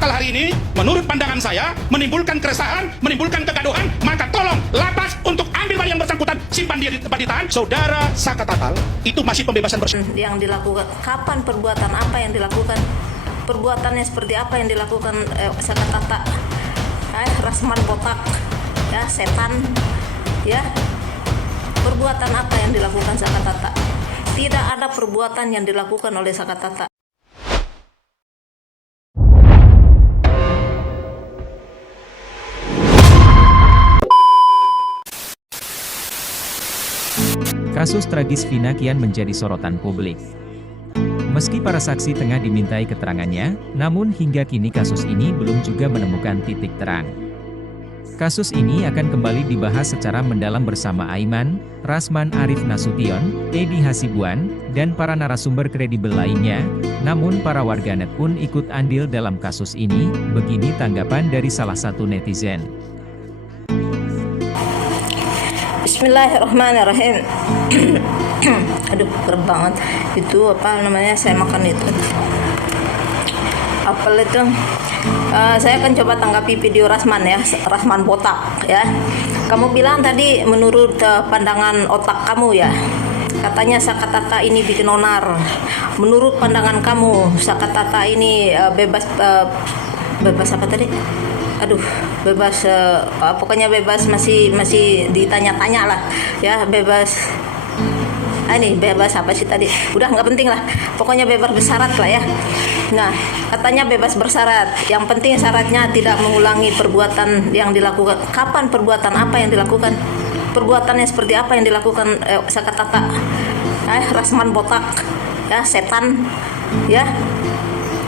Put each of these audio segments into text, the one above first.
Tatal hari ini, menurut pandangan saya, menimbulkan keresahan, menimbulkan kegaduhan, maka tolong lapas untuk ambil barang yang bersangkutan, simpan dia di tempat ditahan. Saudara Saka Tatal, itu masih pembebasan bersyarat. Yang dilakukan, kapan perbuatan apa yang dilakukan? Perbuatannya seperti apa yang dilakukan Saka Tata? Rasman botak, ya setan, ya. Perbuatan apa yang dilakukan Saka Tata? Tidak ada perbuatan yang dilakukan oleh Saka Tata. Kasus tragis Vina kian menjadi sorotan publik. Meski para saksi tengah dimintai keterangannya, namun hingga kini kasus ini belum juga menemukan titik terang. Kasus ini akan kembali dibahas secara mendalam bersama Aiman, Rasman Arif Nasution, Edi Hasibuan, dan para narasumber kredibel lainnya. Namun para warganet pun ikut andil dalam kasus ini. Begini tanggapan dari salah satu netizen. Bismillahirrahmanirrahim. Aduh, berat banget. Itu apa namanya? Saya makan itu. Apel itu. Saya akan coba tanggapi video Rasman ya, Rasman botak ya. Kamu bilang tadi menurut pandangan otak kamu ya. Katanya Saka Tata ini bikin onar. Menurut pandangan kamu, Saka Tata ini bebas apa tadi? Aduh, bebas pokoknya bebas masih ditanya-tanya lah ya, bebas ini bebas apa sih tadi, udah nggak penting lah, pokoknya bebas bersyarat lah ya. Nah, katanya bebas bersyarat, yang penting syaratnya tidak mengulangi perbuatan yang dilakukan. Kapan perbuatan apa yang dilakukan? Perbuatannya seperti apa yang dilakukan Saka Tata? Rasman botak, ya setan, ya.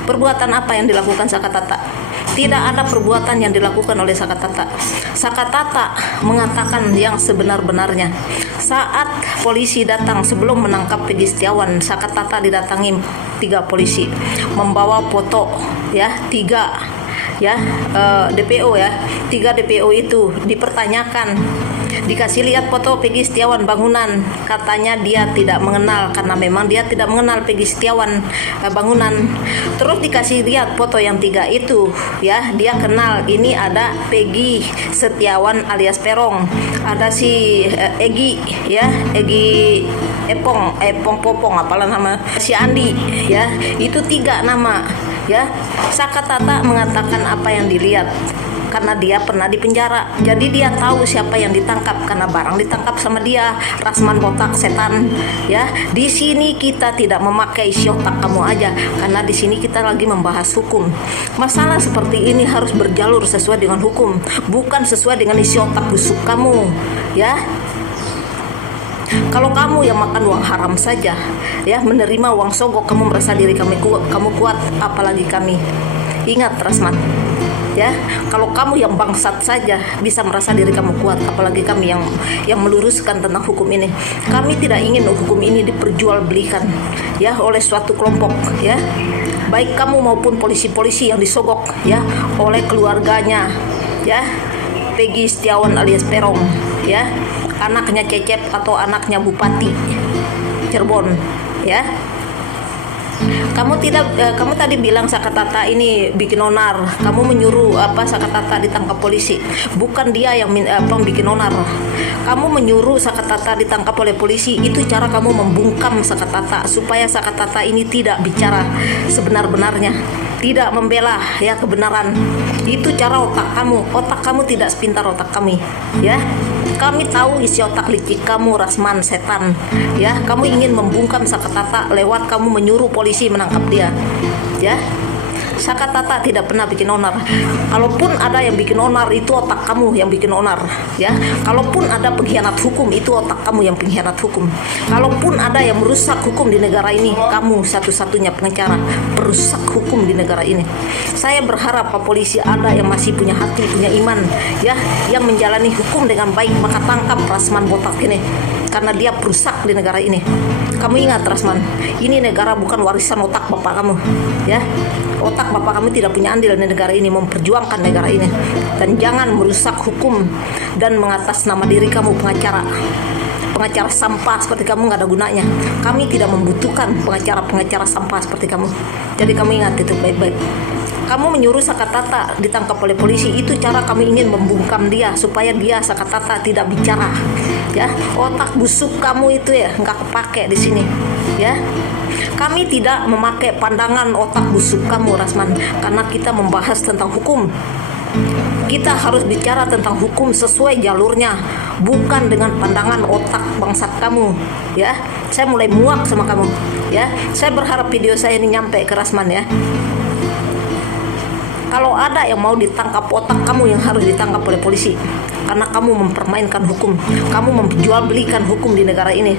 Perbuatan apa yang dilakukan Saka Tata? Tidak ada perbuatan yang dilakukan oleh Saka Tata. Saka Tata mengatakan yang sebenar-benarnya. Saat polisi datang sebelum menangkap Peggy Setiawan, Saka Tata didatangi 3 polisi, membawa foto ya 3 ya DPO ya, 3 DPO itu dipertanyakan. Dikasih lihat foto Peggy Setiawan bangunan, katanya dia tidak mengenal karena memang dia tidak mengenal Peggy Setiawan bangunan. Terus dikasih lihat foto yang 3 itu ya, dia kenal, ini ada Peggy Setiawan alias Perong, ada si Egi ya, Egi Epong Popong apalah nama si Andi ya, itu 3 nama ya. Saka Tata mengatakan apa yang dilihat karena dia pernah di penjara, jadi dia tahu siapa yang ditangkap karena barang ditangkap sama dia. Rasman botak setan ya. Di sini kita tidak memakai isi otak kamu aja, karena di sini kita lagi membahas hukum. Masalah seperti ini harus berjalur sesuai dengan hukum, bukan sesuai dengan isi otak busuk kamu ya. Kalau kamu yang makan uang haram saja ya, menerima uang sogok, kamu merasa diri kamu kuat, apalagi kami. Ingat Rasman ya, kalau kamu yang bangsat saja bisa merasa diri kamu kuat, apalagi kami yang meluruskan tentang hukum ini. Kami tidak ingin hukum ini diperjualbelikan ya oleh suatu kelompok ya, baik kamu maupun polisi-polisi yang disogok ya oleh keluarganya ya, Peggy Setiawan alias Perong ya, anaknya Cecep atau anaknya Bupati Cirebon ya. Kamu tadi bilang Saka Tata ini bikin onar. Kamu menyuruh Saka Tata ditangkap polisi. Bukan dia yang bikin onar. Kamu menyuruh Saka Tata ditangkap oleh polisi. Itu cara kamu membungkam Saka Tata supaya Saka Tata ini tidak bicara sebenar-benarnya, tidak membela ya kebenaran. Itu cara otak kamu. Otak kamu tidak sepintar otak kami ya. Kami tahu isi otak licik kamu, Rasman setan ya. Kamu ingin membungkam Saka Tata lewat kamu menyuruh polisi menangkap dia ya. Saka Tata tidak pernah bikin onar. Kalaupun ada yang bikin onar, itu otak kamu yang bikin onar ya. Kalaupun ada pengkhianat hukum, itu otak kamu yang pengkhianat hukum. Kalaupun ada yang merusak hukum di negara ini, kamu satu-satunya pengacara perusak hukum di negara ini. Saya berharap Pak Polisi ada yang masih punya hati, punya iman ya, yang menjalani hukum dengan baik, maka tangkap Rasman botak ini karena dia perusak di negara ini. Kamu ingat Rasman, ini negara bukan warisan otak bapak kamu ya. Otak bapak kamu tidak punya andil di negara ini, memperjuangkan negara ini. Dan jangan merusak hukum dan mengatas nama diri kamu pengacara sampah seperti kamu, nggak ada gunanya. Kami tidak membutuhkan pengacara sampah seperti kamu. Jadi kamu ingat itu baik-baik. Kamu menyuruh Sakatata ditangkap oleh polisi, itu cara kami ingin membungkam dia supaya dia Sakatata tidak bicara. Ya, otak busuk kamu itu ya nggak kepake di sini. Ya, kami tidak memakai pandangan otak busuk kamu, Rasman, karena kita membahas tentang hukum. Kita harus bicara tentang hukum sesuai jalurnya, bukan dengan pandangan otak bangsat kamu. Ya, saya mulai muak sama kamu. Ya, saya berharap video saya ini nyampe ke Rasman ya. Kalau ada yang mau ditangkap, otak kamu yang harus ditangkap oleh polisi, karena kamu mempermainkan hukum, kamu menjualbelikan hukum di negara ini.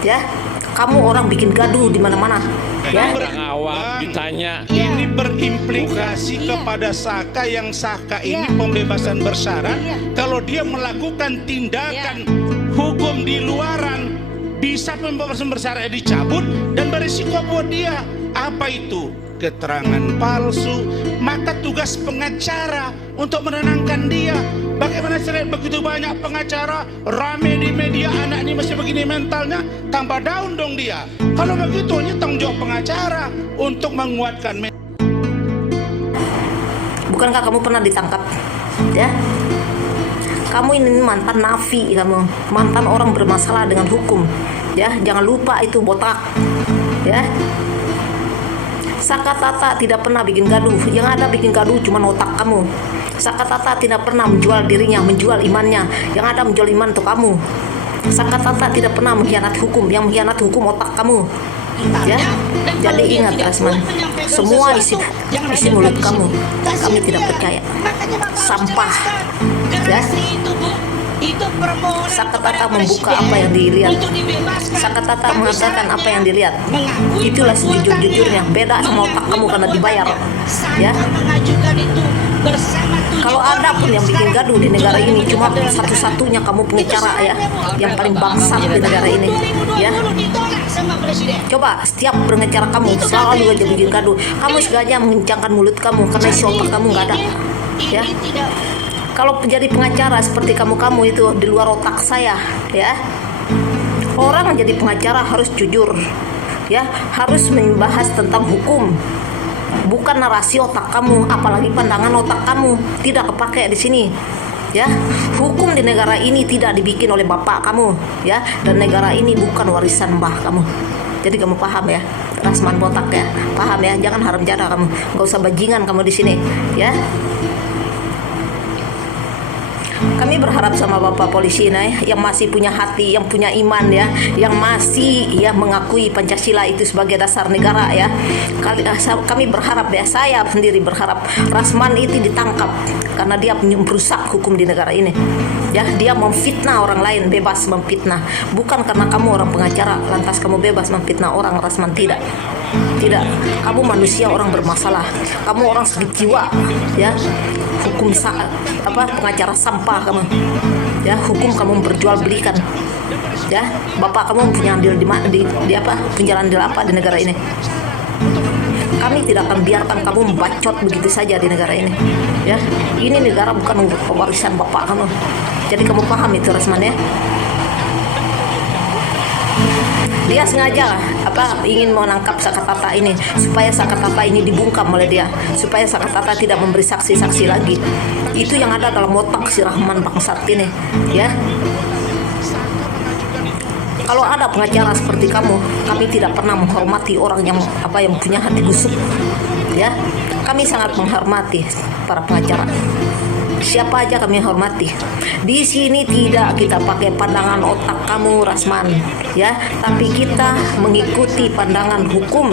Ya, kamu orang bikin gaduh di mana-mana. Ya, Awak ditanya. Ini berimplikasi kepada Saka yang Saka ini pembebasan bersyarat. Kalau dia melakukan tindakan hukum di luaran, bisa pembebasan bersyarat dicabut dan berisiko buat dia. Apa itu? Keterangan palsu. Maka tugas pengacara untuk menenangkan dia. Bagaimana cara begitu banyak pengacara rame di media, anak ini masih begini mentalnya, tambah down dong dia. Kalau begitu ini tanggung jawab pengacara untuk menguatkan. bukankah kamu pernah ditangkap? Ya, kamu ini mantan nafi, kamu mantan orang bermasalah dengan hukum. Ya, jangan lupa itu botak. Ya, Sakatata tidak pernah bikin gaduh. Yang ada bikin gaduh cuma otak kamu. Sakatata tidak pernah menjual dirinya, menjual imannya. Yang ada menjual iman untuk kamu. Sakatata tidak pernah mengkhianati hukum. Yang mengkhianati hukum otak kamu. Ya, jadi ingat Rasman, semua isi mulut kamu, kami tidak percaya. Sampah. Ya, Sakatata membuka apa yang dilihat. Sakatata mengatakan apa yang dilihat. Itulah sejujur-jujurnya. Beda sama otak kamu karena dibayar. Ya. Kalau ada pun yang bikin gaduh di negara ini, cuma satu-satunya kamu pengacara ya, yang paling bangsat di negara ini. Ya. Coba setiap pengacara kamu selalu aja bikin gaduh. Kamu sengaja mengencangkan mulut kamu karena isi otak kamu nggak ada. Ya. Kalau menjadi pengacara seperti kamu itu di luar otak saya, ya. Orang menjadi pengacara harus jujur, ya, harus membahas tentang hukum, bukan narasi otak kamu, apalagi pandangan otak kamu tidak kepake di sini, ya. Hukum di negara ini tidak dibikin oleh bapak kamu, ya, dan negara ini bukan warisan mbah kamu. Jadi kamu paham ya, Rasman botak ya, paham ya, jangan haram jada kamu, nggak usah bajingan kamu di sini, ya. Kami berharap sama Bapak Polisi yang masih punya hati, yang punya iman ya, yang masih ya mengakui Pancasila itu sebagai dasar negara ya. Kami berharap ya, saya sendiri berharap Rasman itu ditangkap karena dia merusak hukum di negara ini. Ya, dia memfitnah orang lain, bebas memfitnah. Bukan karena kamu orang pengacara lantas kamu bebas memfitnah orang, Rasman, tidak. Tidak, kamu manusia orang bermasalah. Kamu orang sakit jiwa ya. Hukum pengacara sampah kamu. Ya, hukum kamu memperjualbelikan. Ya, bapak kamu punya andil di apa? Punya andil apa di negara ini? Kami tidak akan biarkan kamu membacot begitu saja di negara ini. Ya, ini negara bukan warisan bapak kamu. Jadi kamu paham itu, Rasman ya. Dia sengaja ingin menangkap Sakatata ini supaya Sakatata ini dibungkam oleh dia, supaya Sakatata tidak memberi saksi-saksi lagi. Itu yang ada dalam otak si Rahman bangsat ini, ya. Kalau ada pengacara seperti kamu, kami tidak pernah menghormati orang yang yang punya hati busuk, ya. Kami sangat menghormati para pengacara. Siapa aja kami hormati. Di sini tidak kita pakai pandangan otak kamu, Rasman, ya, tapi kita mengikuti pandangan hukum.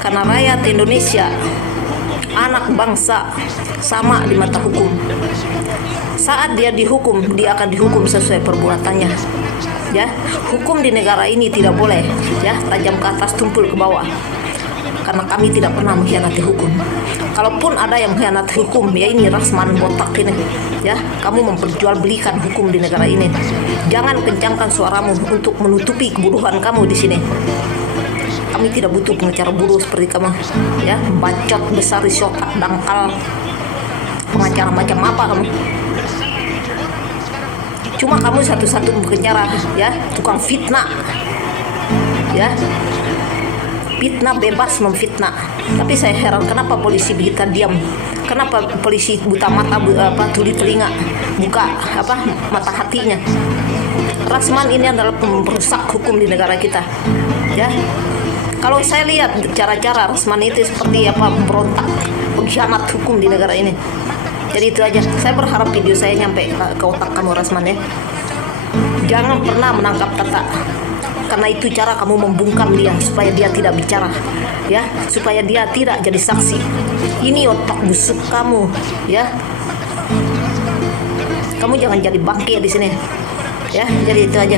Karena rakyat Indonesia, anak bangsa, sama di mata hukum. Saat dia dihukum, dia akan dihukum sesuai perbuatannya. Ya, hukum di negara ini tidak boleh ya tajam ke atas tumpul ke bawah. Karena kami tidak pernah mengkhianati hukum. Kalaupun ada yang mengkhianati hukum, ya ini Rasman botak ini, ya. Kamu memperjualbelikan hukum di negara ini. Jangan kencangkan suaramu untuk menutupi kebodohan kamu di sini. Kami tidak butuh pengacara buruh seperti kamu, ya. Bacot besar, otak dangkal, pengacara macam apa kamu? Cuma kamu satu-satu pengacara, ya, tukang fitnah, ya. Fitnah bebas memfitnah. Tapi saya heran kenapa polisi begitu diam? Kenapa polisi buta mata, tuli telinga, buka mata hatinya? Rasman ini adalah perusak hukum di negara kita. Ya. Kalau saya lihat cara-cara Rasman itu seperti berontak, pengkhianat hukum di negara ini. Jadi itu aja. Saya berharap video saya nyampe ke otak kamu Rasman ya. Jangan pernah menangkap Tata. Karena itu cara kamu membungkam dia supaya dia tidak bicara, ya, supaya dia tidak jadi saksi. Ini otak busuk kamu, ya. Kamu jangan jadi bangke di sini, ya. Jadi itu aja.